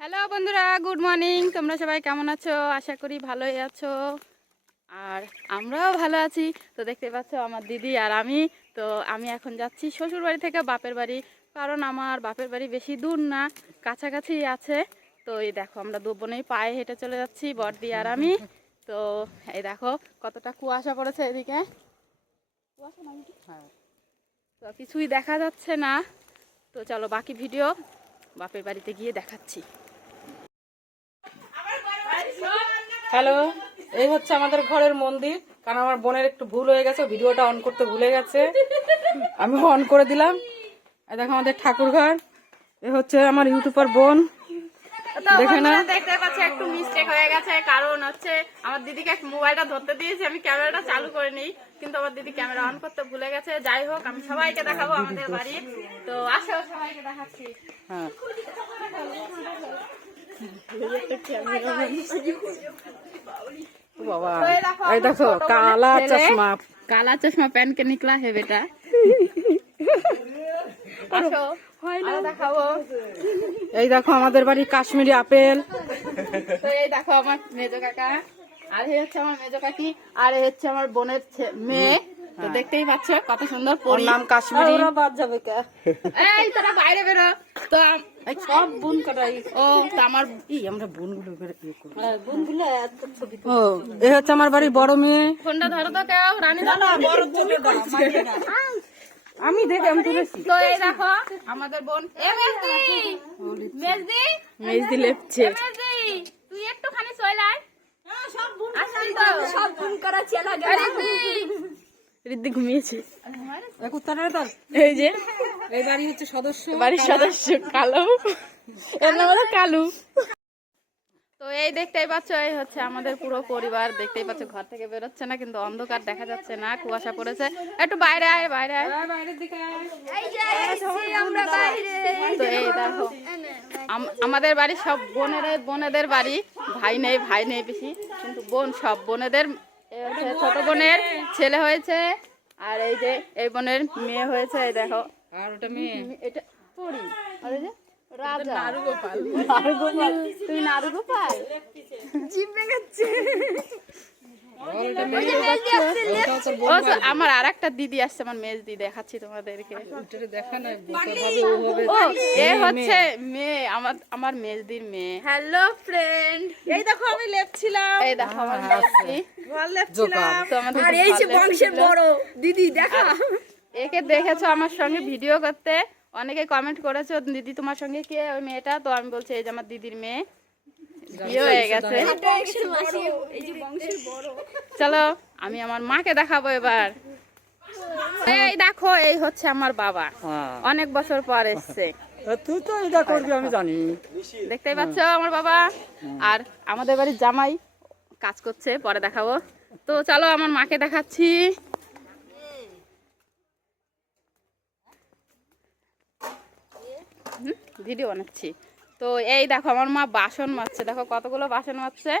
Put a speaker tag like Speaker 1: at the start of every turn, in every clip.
Speaker 1: Hello বন্ধুরা good morning. তোমরা সবাই কেমন আছো? আশা করি ভালোই আছো। আর আমরাও ভালো আছি। তো দেখতে পাচ্ছ আমার দিদি আর আমি। তো আমি এখন যাচ্ছি শ্বশুর বাড়ি থেকে বাপের বাড়ি। কারণ আমার বাপের বাড়ি বেশি দূর না কাছাকাছি আছে। তো এই দেখো আমরা দু বোনেই পায়ে হেঁটে চলে যাচ্ছি বড়দি আর আমি। তো এই দেখো কতটা কুয়াশা পড়েছে এদিকে। কুয়াশা নাকি? হ্যাঁ। তো কিছুই দেখা যাচ্ছে না। তো চলো বাকি ভিডিও বাপের বাড়িতে গিয়ে দেখাচ্ছি।
Speaker 2: হ্যালো এই হচ্ছে আমাদের ঘরের মন্দির। কারণ আমার বোনের একটু ভুল হয়ে গেছে ভিডিওটা অন করতে ভুলে গেছে। আমি অন করে দিলাম। এই দেখো আমাদের ঠাকুর ঘর। এ হচ্ছে আমার ইউটিউবার বোন। দেখে না।
Speaker 1: দেখতে পাচ্ছি একটু মিস্টেক হয়ে গেছে। কারণ হচ্ছে আমার দিদিকে মোবাইলটা ধরতে দিয়েছি আমি ক্যামেরাটা চালু করে নিই। কিন্তু আমার দিদি ক্যামেরা অন করতে ভুলে গেছে। যাই হোক আমি সবাইকে দেখাবো আমাদের বাড়ি। তো আসো সবাইকে দেখাচ্ছি।
Speaker 2: হ্যাঁ। বাবা
Speaker 1: দেখো
Speaker 2: কালা চশমা।
Speaker 1: কালা চশমা পেন কে নিকলা হে বেটা?
Speaker 2: এই দেখো আমাদের বাড়ি কাশ্মীরি আপেল।
Speaker 1: তো এই দেখো আমার মেজ কাকা। আর হচ্ছে আমার মেজো কাকি। আর হচ্ছে আমার বোনের মেয়ে। তো দেখতেই পাচ্ছ কত সুন্দর
Speaker 2: ওর
Speaker 1: পরি।
Speaker 2: নাম কাশ্মীরি।
Speaker 1: বাদ যাবে এই তোরা বাইরে বেরো। তো
Speaker 2: এই সব বোন কাটাই।
Speaker 1: ও তো আমার
Speaker 2: এই আমরা করে ইয়ে করি ও এই হচ্ছে আমার বাড়ি বড় মেয়ে।
Speaker 1: ফোনটা ধরো তো কেউ রানী দাদা।
Speaker 2: আমি দেখে আমি তুলেছি
Speaker 1: তো এই দেখো আমাদের বোন এ মেজদি! মেজদি!
Speaker 2: মেজদি লেপছে।
Speaker 1: এ মেজদি! তুই একটুখানি সইলাই আসলি তো। সব ফোন করা চেলা
Speaker 2: রিদ্দি ঘুমিয়েছে।
Speaker 1: এই যে
Speaker 2: এই বাড়ি হচ্ছে সদস্য
Speaker 1: বাড়ির সদস্য কালো। এর নাম হলো কালু। তো এই দেখতেই পাচ্ছ এই হচ্ছে আমাদের পুরো পরিবার। দেখতেই পাচ্ছ ঘর থেকে বেরোচ্ছে না কিন্তু অন্ধকার দেখা যাচ্ছে না কুয়াশা পড়েছে। একটু বাইরে আয় বাইরে আয়। তো এই দেখো আমাদের বাড়ি সব বোনের বোনেদের বাড়ি। ভাই নেই ভাই নেই বেশি কিন্তু বোন সব বোনেদের ছোট বোনের। ছেলে হয়েছে আর এই যে এই বোনের মেয়ে হয়েছে এই দেখো।
Speaker 2: আর ওটা মেয়ে?
Speaker 1: এটা পড়ি আর এই যে রাজা। নারুগোপাল। নারুগোপাল। তুমি নারুগোপাল?
Speaker 2: জিভ ওটা
Speaker 1: আমার আর একটা দিদি আসছে আমার মেজ দিদি দেখাচ্ছি তোমাদেরকে। এ হচ্ছে মেয়ে আমার আমার মেজদির মেয়ে। Hello friend.
Speaker 3: এই দেখো আমি লেপছিলাম।
Speaker 1: এই দেখো আমার মেজদি
Speaker 3: ঘর লেপছিলাম। আর এই যে বংশের বড় দিদি দেখা।
Speaker 1: একে দেখেছ আমার সঙ্গে ভিডিও করতে? অনেকে কমেন্ট করেছ দিদি তোমার সঙ্গে কে? ওই মেয়েটা? তো আমি বলছি এই যে আমার দিদির মেয়ে। বিয়ে হয়ে গেছে।
Speaker 3: বংশের বড় এই যে বংশের বড়।
Speaker 1: চলো আমি আমার মাকে দেখাবো এবার। এই দেখো এই হচ্ছে আমার বাবা।
Speaker 2: হ্যাঁ।
Speaker 1: অনেক বছর পর এসছে।
Speaker 2: তুই তো এটা করবি আমি জানি।
Speaker 1: দেখতেই পাচ্ছ আমার বাবা? আর আমাদের বাড়ির জামাই কাজ করছে পরে দেখাবো। তো চলো আমার মাকে দেখাচ্ছি। হুম, ভিডিও বানাচ্ছি। তো এই দেখো আমার মা বাসন মাজছে। দেখো কতগুলো বাসন মাজছে।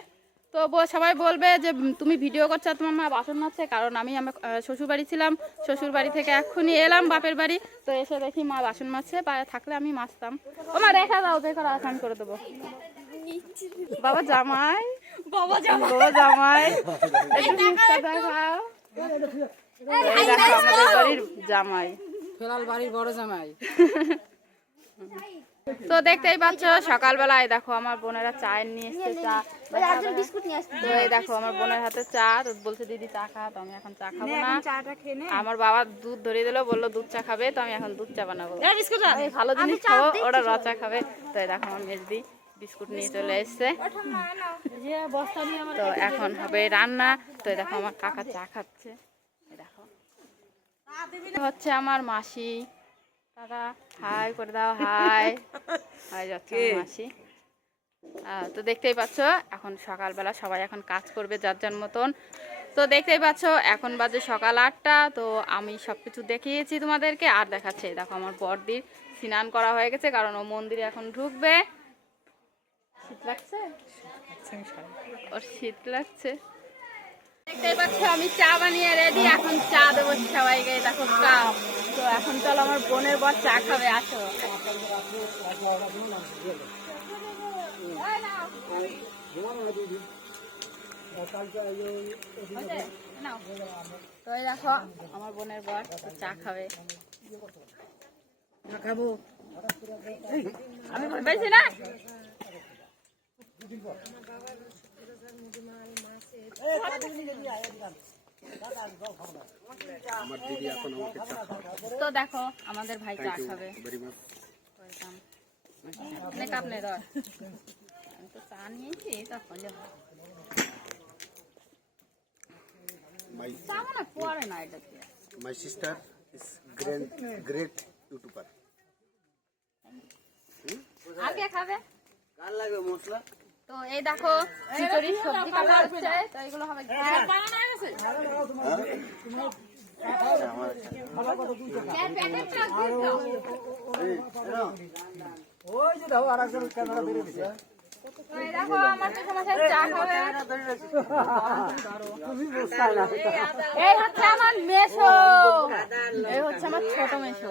Speaker 1: তো সবাই বলবে যে তুমি ভিডিও করছ তোমার মা বাসন মাজছে কারণ আমি আমার শ্বশুর বাড়ি ছিলাম। শ্বশুর বাড়ি থেকে এক্ষুনি এলাম বাপের বাড়ি। তো এসে দেখি মা বাসন মাজছে পায়ে থাকলে আমি মাজতাম। ও মা রেখা দাও দেখো আসান করে দেবো। বাবা জামাই।
Speaker 3: বাবা
Speaker 1: বাবা জামাই। দেখাও। আমাদের বাড়ির জামাই।
Speaker 2: বাড়ির বড় জামাই।
Speaker 1: তো দেখতেই পাচ্ছ সকালবেলায় দেখো আমার বোনেরা চায় নিয়ে এসছে চা তো এই দেখো আমার বোনের হাতে চা তো বলছে দিদি চা খা তো আমি এখন চা খাব না। আমার বাবা দুধ ধরিয়ে দিলো বলল দুধ চা খাবে তো আমি এখন দুধ চা বানাবো। এই ভালো জিনিস খাব ওরা র চা খাবে। তো এই দেখো আমার মেজদি বিস্কুট নিয়ে চলে এসছে। তো এখন হবে রান্না। তো এই দেখো আমার কাকা চা খাচ্ছে। এই দেখো। হচ্ছে আমার মাসি। দাদা হাই করে দাও হাই হাই যাচ্ছে মাসি। তো দেখতেই পাচ্ছ এখন সকালবেলা সবাই এখন কাজ করবে যার যার মতন। তো দেখতেই পাচ্ছ এখন বাজে সকাল আটটা তো আমি সব কিছু দেখিয়েছি তোমাদেরকে। আর দেখাচ্ছে দেখো আমার বড়দির স্নান করা হয়ে গেছে কারণ ও মন্দিরে এখন ঢুকবে। শীত লাগছে? ওর শীত লাগছে। দেখতেই পাচ্ছ আমি চা বানিয়ে রেডি এখন চা দেবো সবাইকে দেখো কাপ তো এখন চলো আমার বোনের বর চা খাবে আসো? তো দেখো আমার বোনের বর চা খাবে।
Speaker 2: খাব?
Speaker 1: আমি না? তো দেখো আমাদের ভাই চা খাবে. নে কাপ আমি তো চা নিয়েছি চা মনে পড়ে না এটাতে
Speaker 4: my sister is great, great YouTuber.
Speaker 1: আর কে খাবে তো এই দেখো খিচুড়ি সবজি কাটা হচ্ছে তো এগুলো হবে হয়ে। দিয়ে দাও। তো দেখো আমার তো সমস্যা চা খাবে। এই হচ্ছে আমার মেশো। এই হচ্ছে আমার ছোট মেশো।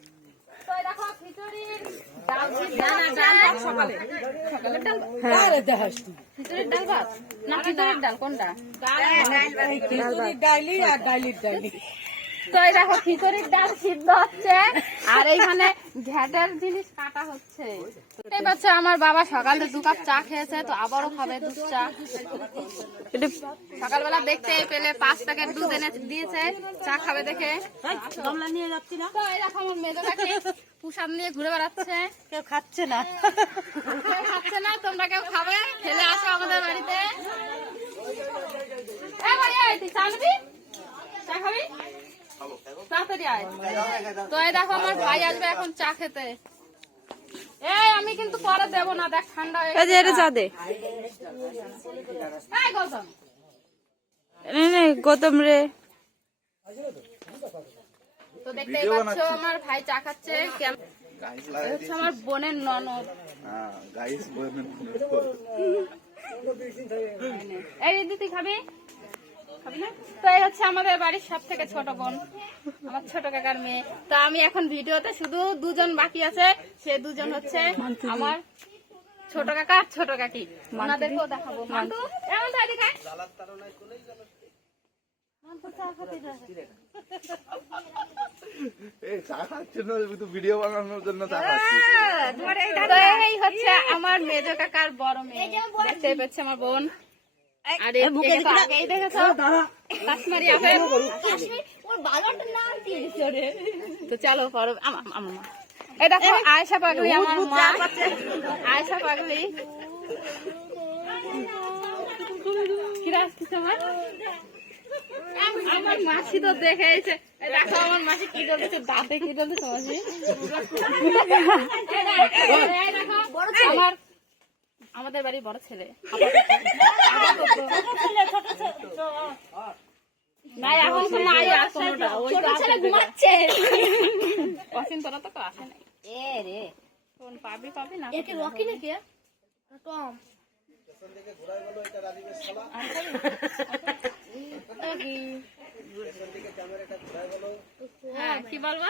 Speaker 1: ডাল খিচুড়ির ডাল খিচুড়ির ডাল কোনটা?
Speaker 2: ডাইলি আর ডালির ডাইলি
Speaker 1: তো এই দেখো খিচুড়ির ডাল সিদ্ধ হচ্ছে। আর এইখানে ঘ্যাটের জিনিস কাটা হচ্ছে। এই বাচ্চা আমার বাবা সকালে দু কাপ চা খেয়েছে তো আবারও খাবে দুধ চা। সকালবেলা দেখতে পেলে পাঁচ প্যাকেট দুধ এনে দিয়েছে চা খাবে দেখে। গামলা নিয়ে যাচ্ছি না? তো এই দেখো আমার মেয়েটাকে পুষাদ নিয়ে ঘুরে বেড়াচ্ছে।
Speaker 2: কেউ খাচ্ছে না।
Speaker 1: খাচ্ছে না তোমরা কেউ খাবে? খেলে আসো আমাদের বাড়িতে। এই ভাই, এই, তুই চা নিবি? চা খাবি? তাড়াতাড়ি আয় তো এই দেখো আমার ভাই আসবে এখন চা খেতে এই আমি কিন্তু পরে দেবো না দেখ ঠান্ডা হয়ে গেছে
Speaker 3: এটা চা দে
Speaker 1: এই গৌতম
Speaker 3: নে নে গৌতম রে
Speaker 1: তো দেখতেই পাচ্ছ আমার ভাই চা খাচ্ছে কেম- এই হচ্ছে আমার বোনের ননদ এই দিদি খাবি তো এই হচ্ছে আমাদের বাড়ির সব থেকে ছোট বোন আমার ছোট কাকার মেয়ে। তো আমি এখন ভিডিওতে শুধু দুজন বাকি আছে সে দুজন হচ্ছে আমার ছোট কাকা আর ছোট কাকি। ওনাদেরকেও দেখাবো। মান্টু এমন তো এদিকে হচ্ছে আমার মেজ কাকার বড় মেয়ে। দেখতে পাচ্ছে আমার বোন। আর এ- একে তো দেখেছ? কাশ্মীরি আপেল তো চলো পরব আমার আমার মা। এই দেখো আয়সা পাগলি আমার মা। আয়সা পাগলি। কিরা আসতেছে আমার আমার মাসি তো দেখে এসে দেখো আমার মাসি কি দাঁতে কি মাসি? আমার আমাদের বাড়ির বড় ছেলে। নাই এখন তো নাই আর কোনোটা ওই তো আছে ঘুমাচ্ছে। অসীম তোরা তো কেউ আসে নাই। এ রে। কোন পাবি পাবি না। একে রকি নাকি? টম হ্যাঁ কি বলবা?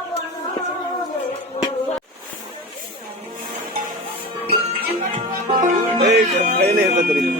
Speaker 2: கையில ஏற்ற தெரியும்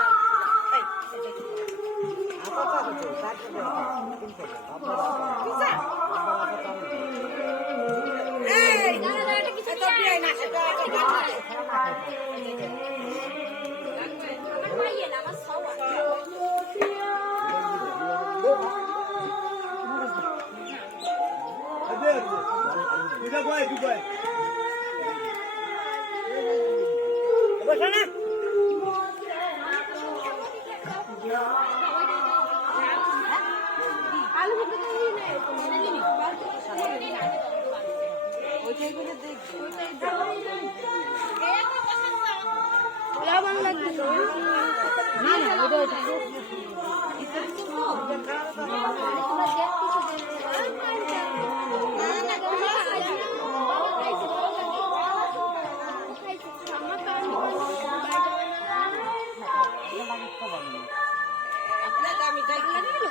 Speaker 2: ও মা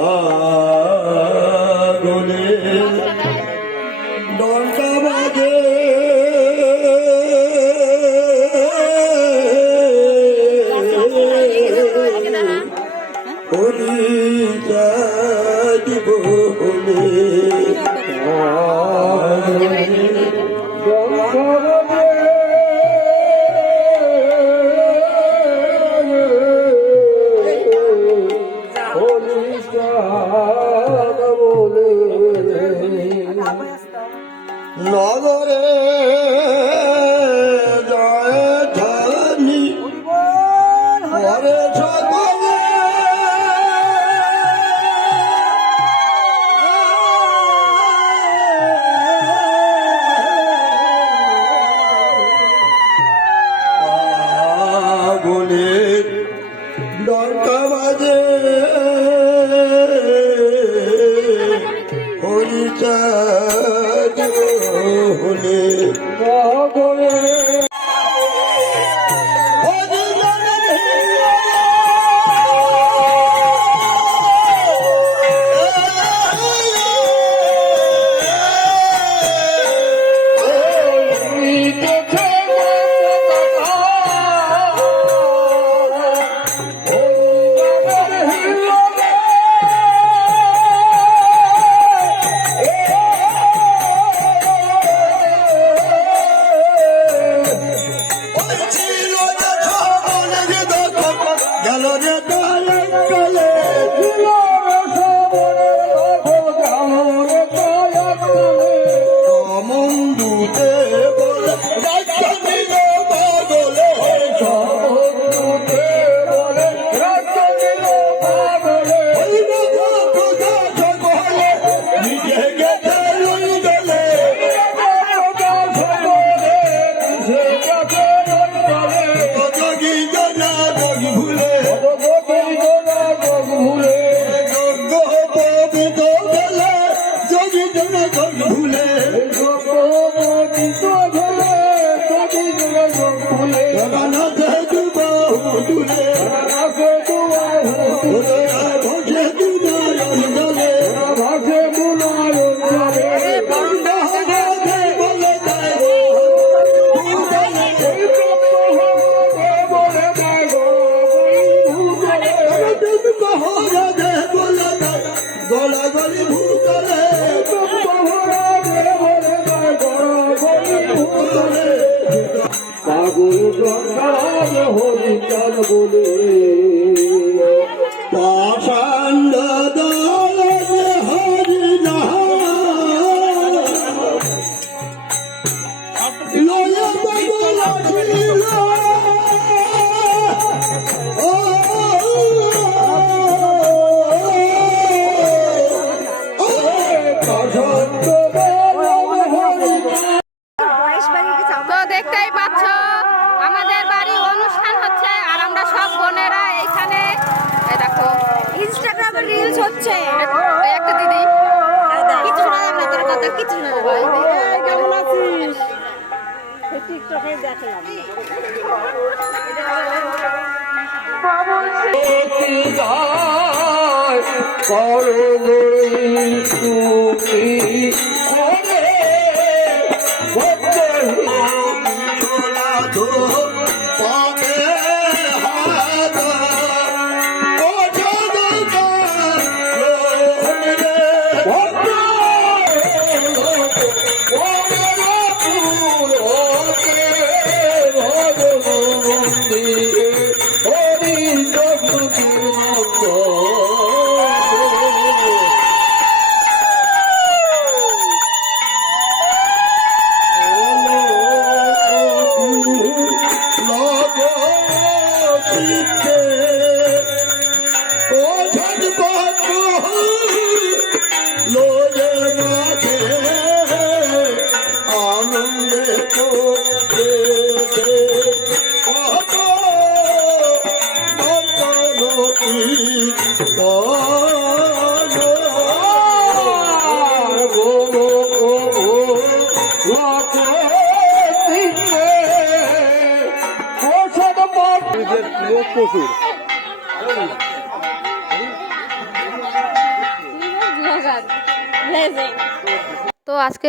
Speaker 3: 呃呃
Speaker 5: নগরে भूले পাগল গঙ্গারাজ হরি
Speaker 6: চাল বলে। আবার রিলস হচ্ছে।
Speaker 1: একটা দিদি।
Speaker 6: কিছু না তোর কথা কিছু না ভাই
Speaker 3: কেমন আছিস? টিকটকে দেখলাম